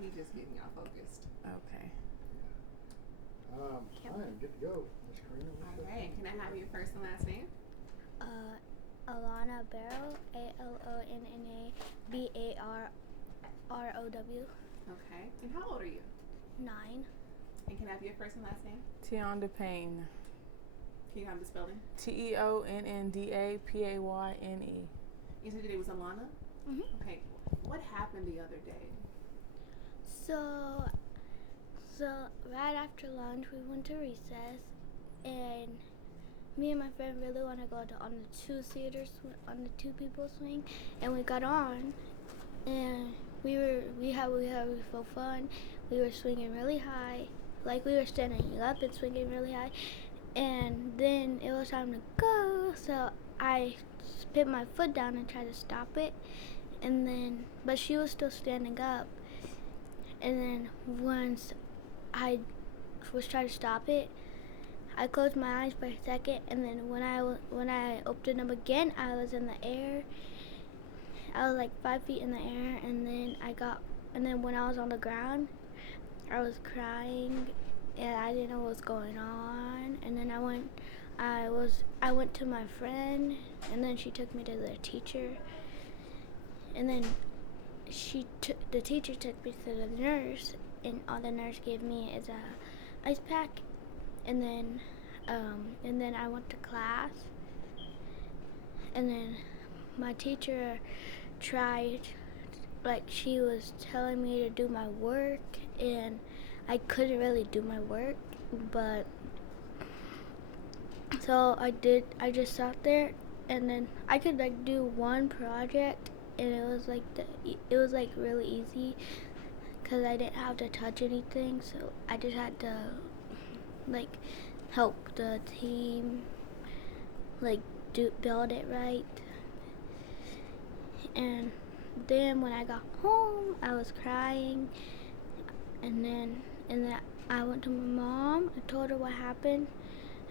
He just getting y'all focused. Okay. I am good to go, Miss Karina. All right. Can I have your first and last name? Alana Barrow, ALONNA BARROW. Okay. And how old are you? 9. And can I have your first and last name? Tionda Payne. Can you have the spelling? TEONNDAPAYNE. You said your name was Alana? Mhm. Okay. What happened the other day? So right after lunch, we went to recess, and me and my friend really want to go on the on the two people swing, and we got on, and we had so fun. We were swinging really high, like we were standing up and swinging really high, and then it was time to go. So I put my foot down and tried to stop it, and then but she was still standing up, and then once I was trying to stop it, I closed my eyes for a second, and then when I opened them again, I was in the air. I was like 5 feet in the air, and then when I was on the ground, I was crying, and I didn't know what was going on. And then I went to my friend, and then she took me to the teacher, and then the teacher took me to the nurse, and all the nurse gave me is a ice pack, and then I went to class, and then my teacher tried, like she was telling me to do my work, and I couldn't really do my work, but so I just sat there, and then I could like do one project, and it was like really easy because I didn't have to touch anything, so I just had to like help the team like build it right. And then when I got home, I was crying, and then I went to my mom. I told her what happened,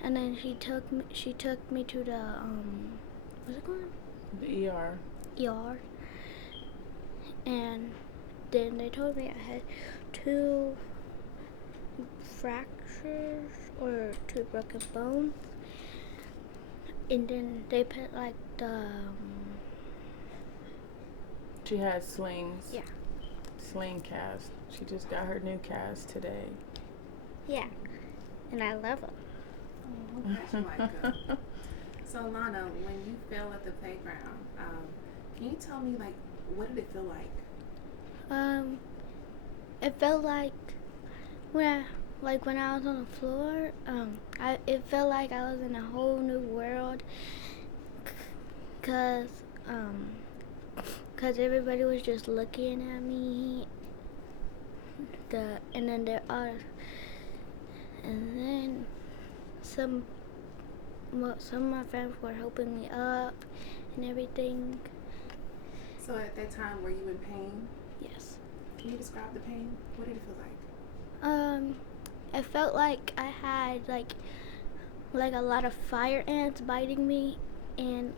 and then she took me to the what's it called? The ER. ER. And then they told me I had 2 fractures or 2 broken bones, and then they put like the She had slings. Yeah. Sling cast. She just got her new cast today. Yeah, and I love them. Oh, that's Micah. So, Lana, when you fell at the playground, can you tell me, like, what did it feel like? It felt like when I was on the floor, it felt like I was in a whole new world, cause everybody was just looking at me. And then some of my friends were helping me up and everything. So at that time, were you in pain? Yes. Can you describe the pain? What did it feel like? It felt like I had like a lot of fire ants biting me, and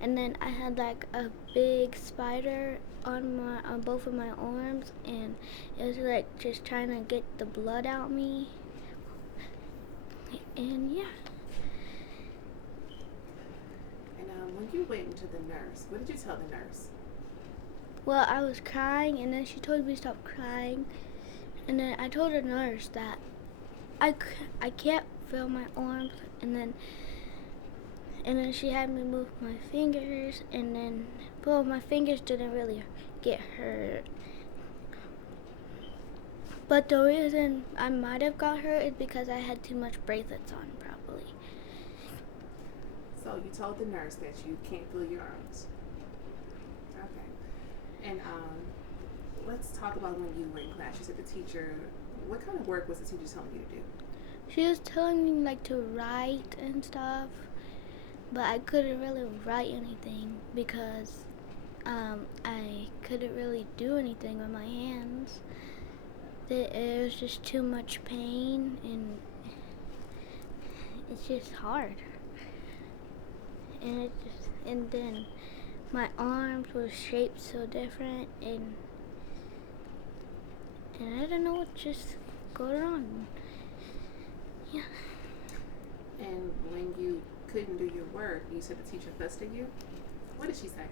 then I had like a big spider on both of my arms, and it was like just trying to get the blood out me. And yeah. And when you went into the nurse, what did you tell the nurse? Well, I was crying, and then she told me to stop crying, and then I told the nurse that I can't feel my arms, and then she had me move my fingers, and then my fingers didn't really get hurt. But the reason I might have got hurt is because I had too much bracelets on, probably. So you told the nurse that you can't feel your arms. Okay. And let's talk about when you were in class. You said the teacher, what kind of work was the teacher telling you to do? She was telling me like to write and stuff, but I couldn't really write anything because I couldn't really do anything with my hands. It was just too much pain, and it's just hard. And then my arms were shaped so different, and and I don't know what just going on. Yeah. And when you couldn't do your work, you said the teacher fussed at you. What did she say?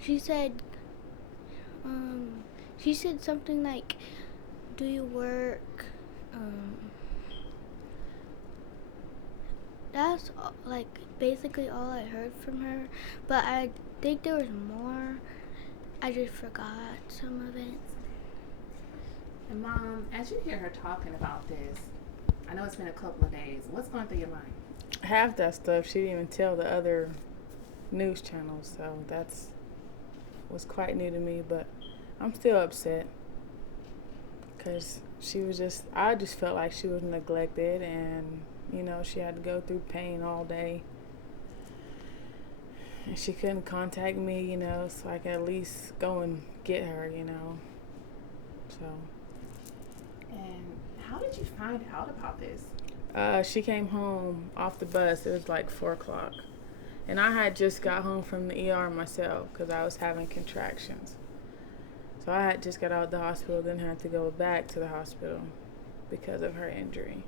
She said something like, do your work. That's like basically all I heard from her, but I think there was more. I just forgot some of it. And Mom, as you hear her talking about this, I know it's been a couple of days. What's going through your mind? Half that stuff she didn't even tell the other news channels, so that's was quite new to me, but I'm still upset because I just felt like she was neglected, and she had to go through pain all day, and she couldn't contact me, so I could at least go and get her, so. And how did you find out about this? She came home off the bus. It was like 4 o'clock. And I had just got home from the ER myself because I was having contractions. So I had just got out of the hospital, then had to go back to the hospital because of her injury.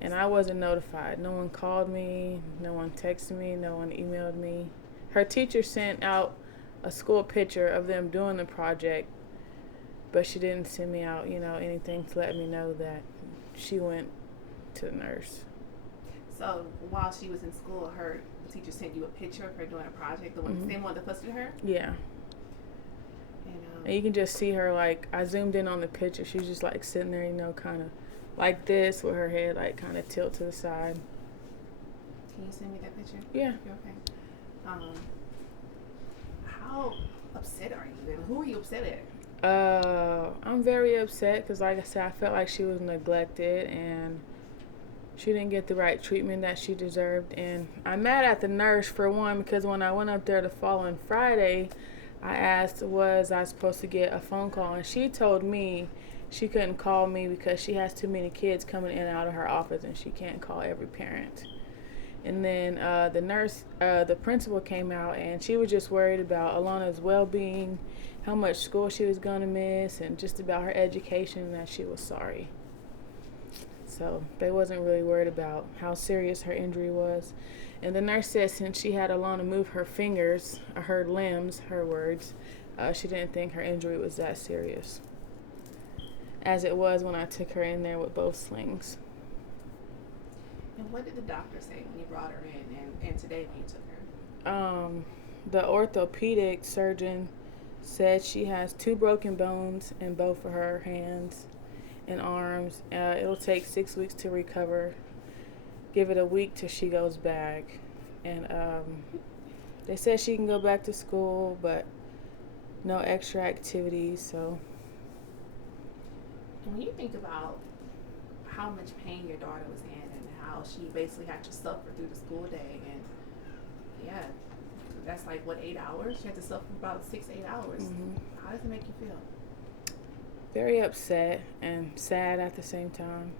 And I wasn't notified. No one called me. No one texted me. No one emailed me. Her teacher sent out a school picture of them doing the project, but she didn't send me out, anything to let me know that she went to the nurse. So while she was in school, her teacher sent you a picture of her doing a project, the same one that posted her? Yeah. And you can just see her, like, I zoomed in on the picture. She's just, like, sitting there, kind of like this with her head, like, kind of tilt to the side. Can you send me that picture? Yeah. You okay? How upset are you? And who are you upset at? I'm very upset because, like I said, I felt like she was neglected and she didn't get the right treatment that she deserved. And I'm mad at the nurse, for one, because when I went up there the following Friday, I asked, was I supposed to get a phone call? And she told me she couldn't call me because she has too many kids coming in and out of her office and she can't call every parent. And then the principal came out and she was just worried about Alana's well-being, how much school she was going to miss, and just about her education, and that she was sorry. So they wasn't really worried about how serious her injury was. And the nurse said since she had Alana move her fingers, or her limbs, her words, she didn't think her injury was that serious, as it was when I took her in there with both slings. And what did the doctor say when you brought her in and today when you took her? The orthopedic surgeon said she has 2 broken bones in both of her hands and arms. It'll take 6 weeks to recover. Give it a week till she goes back. And they said she can go back to school, but no extra activities. So. And when you think about how much pain your daughter was in and how she basically had to suffer through the school day, and yeah, that's like what, 8 hours? She had to suffer about 6-8 hours. Mm-hmm. How does it make you feel? Very upset and sad at the same time,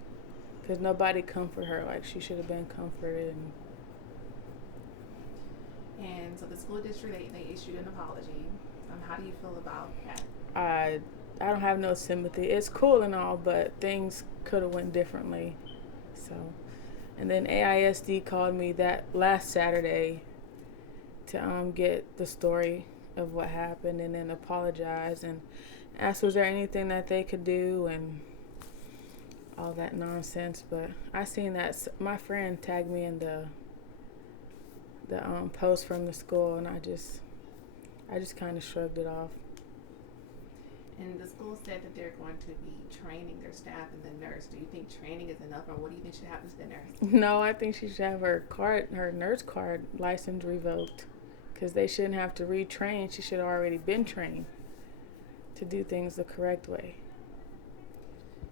because nobody comforted her like she should have been comforted. And so the school district, they issued an apology. How do you feel about that? I don't have no sympathy. It's cool and all, but things could have went differently. So, and then AISD called me that last Saturday to get the story of what happened, and then apologize and asked was there anything that they could do and all that nonsense. But I seen that my friend tagged me in the post from the school, and I just kind of shrugged it off. And the school said that they're going to be training their staff and the nurse. Do you think training is enough, or what do you think should happen to the nurse? No, I think she should have her nurse card license revoked, because they shouldn't have to retrain. She should have already been trained to do things the correct way.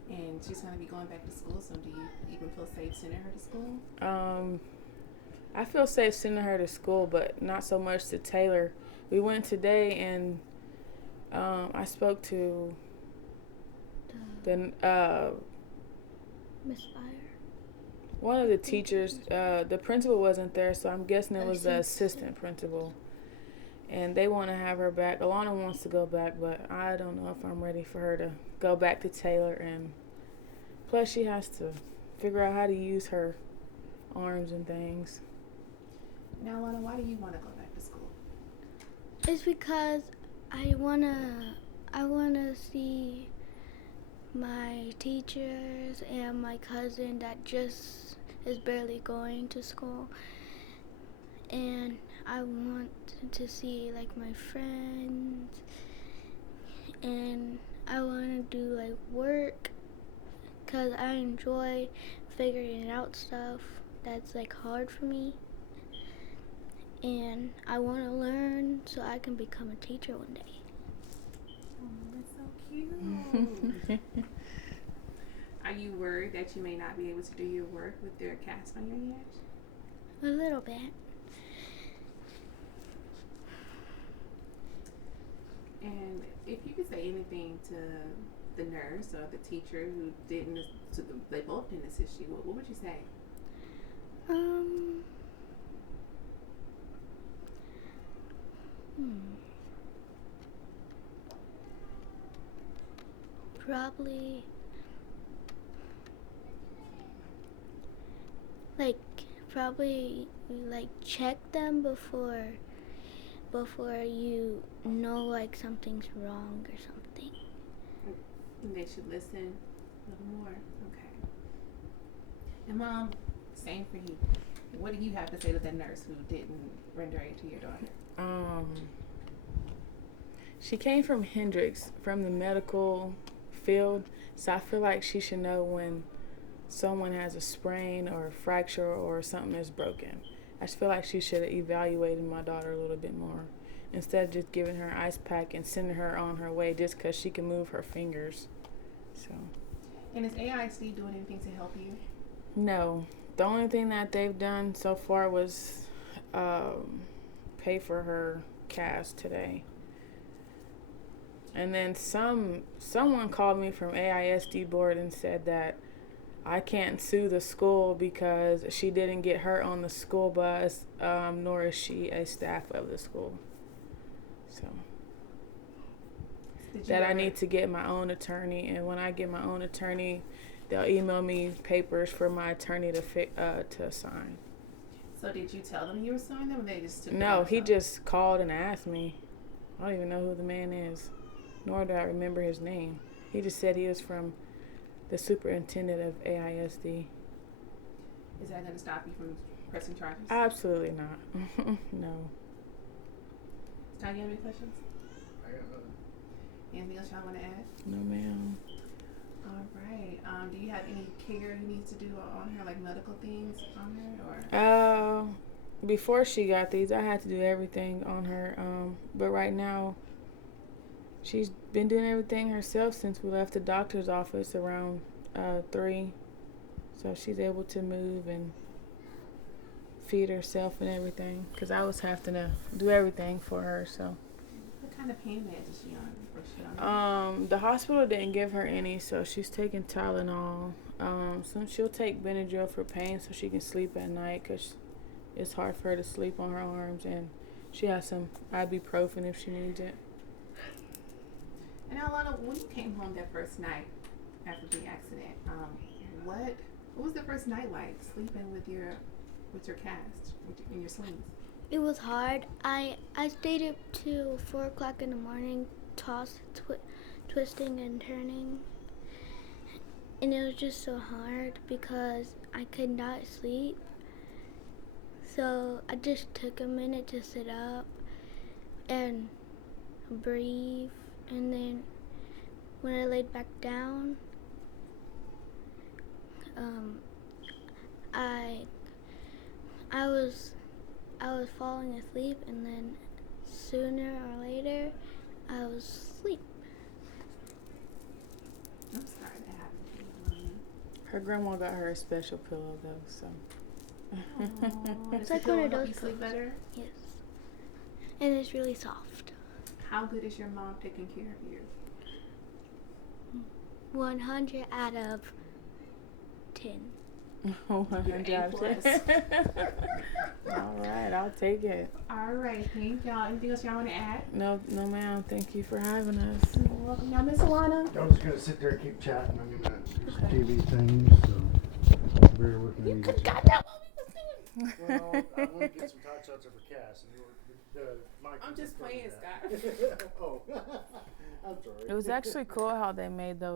And she's going to be going back to school, so do you even feel safe sending her to school? I feel safe sending her to school, but not so much to Taylor. We went today, and I spoke to the Miss Fire. one of the teachers. The principal wasn't there, so I'm guessing it was the assistant principal. and they want to have her back. Alana wants to go back, but I don't know if I'm ready for her to go back to Taylor. And plus, she has to figure out how to use her arms and things. Now, Lana, why do you want to go back to school? It's because I wanna see my teachers and my cousin that just is barely going to school, and I want to see like my friends, and I want to do like work because I enjoy figuring out stuff that's like hard for me, and I want to learn so I can become a teacher one day. Oh, that's so cute. Are you worried that you may not be able to do your work with their cast on your head? A little bit. And if you could say anything to the nurse or the teacher who didn't, they both didn't assist you, what would you say? Hmm. Probably like check them before you know like something's wrong or something. They should listen a little more. Okay. And Mom, same for you. What do you have to say to the nurse who didn't render aid to your daughter? She came from Hendrix, from the medical field, so I feel like she should know when someone has a sprain or a fracture or something is broken. I just feel like she should have evaluated my daughter a little bit more instead of just giving her an ice pack and sending her on her way just because she can move her fingers. So. And is AISD doing anything to help you? No. The only thing that they've done so far was pay for her cast today. And then someone called me from AISD board and said that I can't sue the school because she didn't get her on the school bus, nor is she a staff of the school. So that I need to get my own attorney, and when I get my own attorney, they'll email me papers for my attorney to sign. So did you tell them you were suing them, or they just took it No, on he themselves? just called and asked me. I don't even know who the man is, nor do I remember his name. He just said he was from the superintendent of AISD. Is that going to stop you from pressing charges? Absolutely not. No. Ty, you have any questions? I got nothing. Anything else y'all want to add? No, ma'am. All right. Do you have any care you need to do on her, like medical things on her, or? Before she got these, I had to do everything on her. But right now, she's been doing everything herself since we left the doctor's office around 3. So she's able to move and feed herself and everything. Because I was having to do everything for her. So. What kind of pain meds is she on? Was she on? The hospital didn't give her any, so she's taking Tylenol. So she'll take Benadryl for pain so she can sleep at night because it's hard for her to sleep on her arms, and she has some ibuprofen if she needs it. And now, Alana, when you came home that first night after the accident, what was the first night like sleeping with your cast in your slings? It was hard. I stayed up till 4 o'clock in the morning, twisting and turning. And it was just so hard because I could not sleep. So I just took a minute to sit up and breathe. And then when I laid back down, I was falling asleep, and then sooner or later, I was asleep. I'm sorry that happened to you. Her grandma got her a special pillow though, so. It's like one of those you sleep better. Yes. And it's really soft. How good is your mom taking care of you? 100 out of 10. Get an A+. All right, I'll take it. All right, thank y'all. Anything else y'all want to add? No, ma'am. Thank you for having us. You're welcome. Now, Miss Alana. I'm just gonna sit there and keep chatting. I'm gonna do some TV things, so bear with me. You could got that while we was doing. Well, I want to get some hot seltzer for Cass, and Mike. I'm just playing, Scott. Oh, I'm sorry. It was actually cool how they made those.